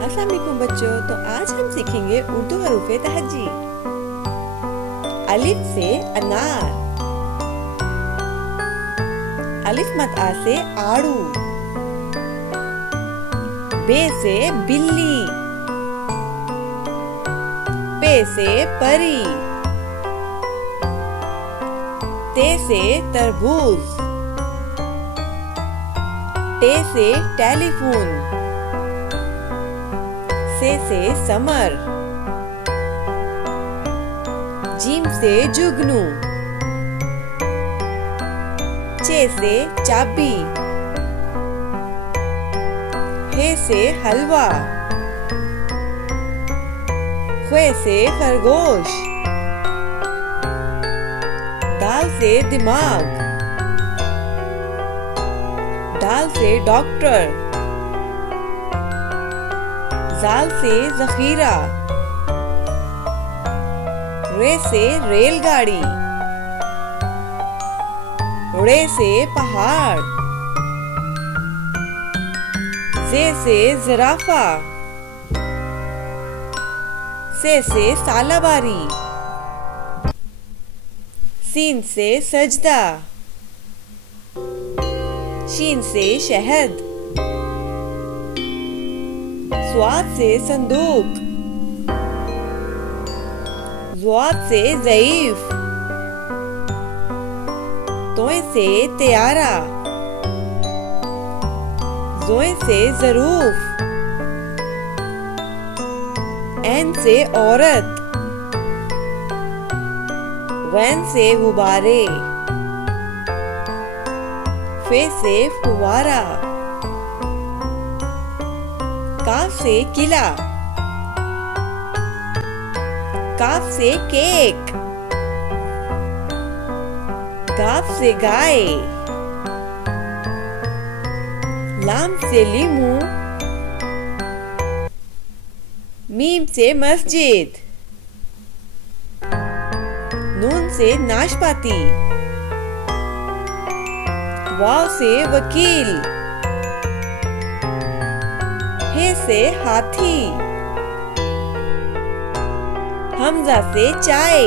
अस्सलाम वालेकुम बच्चों। तो आज हम सीखेंगे उर्दू हरूफ तहज्जी। अलिफ से अनार, अलिफ मद आ से आड़ू, बे से बिल्ली, पे से परी, ते से तरबूज, टे से टेलीफोन, से समर, जीम से जुगनू, चे से चाबी, हे से हलवा, ख्वे से खरगोश, दाल से दिमाग, दाल से डॉक्टर, जाल से जखीरा, रे से रेलगाड़ी, रे से पहाड़, जे से जिराफा, से सालाबारी, सीन से सजदा, शीन से शहद, स्वाद से संदूक, ज़्वाद से ज़ईफ, तोए से त्यारा, ज़ोए से ज़रूफ, ऐन से औरत, वैन से गुब्बारे, फे से फुवारा, काफ से किला, काफ से केक, गाफ से गाय, लाम से लीमू, मीम से मस्जिद, नून से नाशपाती, वाव से वकील, हे से हाथी, हमजा से चाय,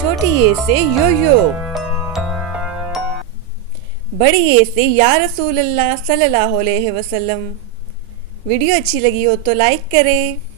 छोटी ए से यो-यो, बड़ी ए से या रसूल अल्लाह सल्लल्लाहु अलैहि वसल्लम। वीडियो अच्छी लगी हो तो लाइक करें।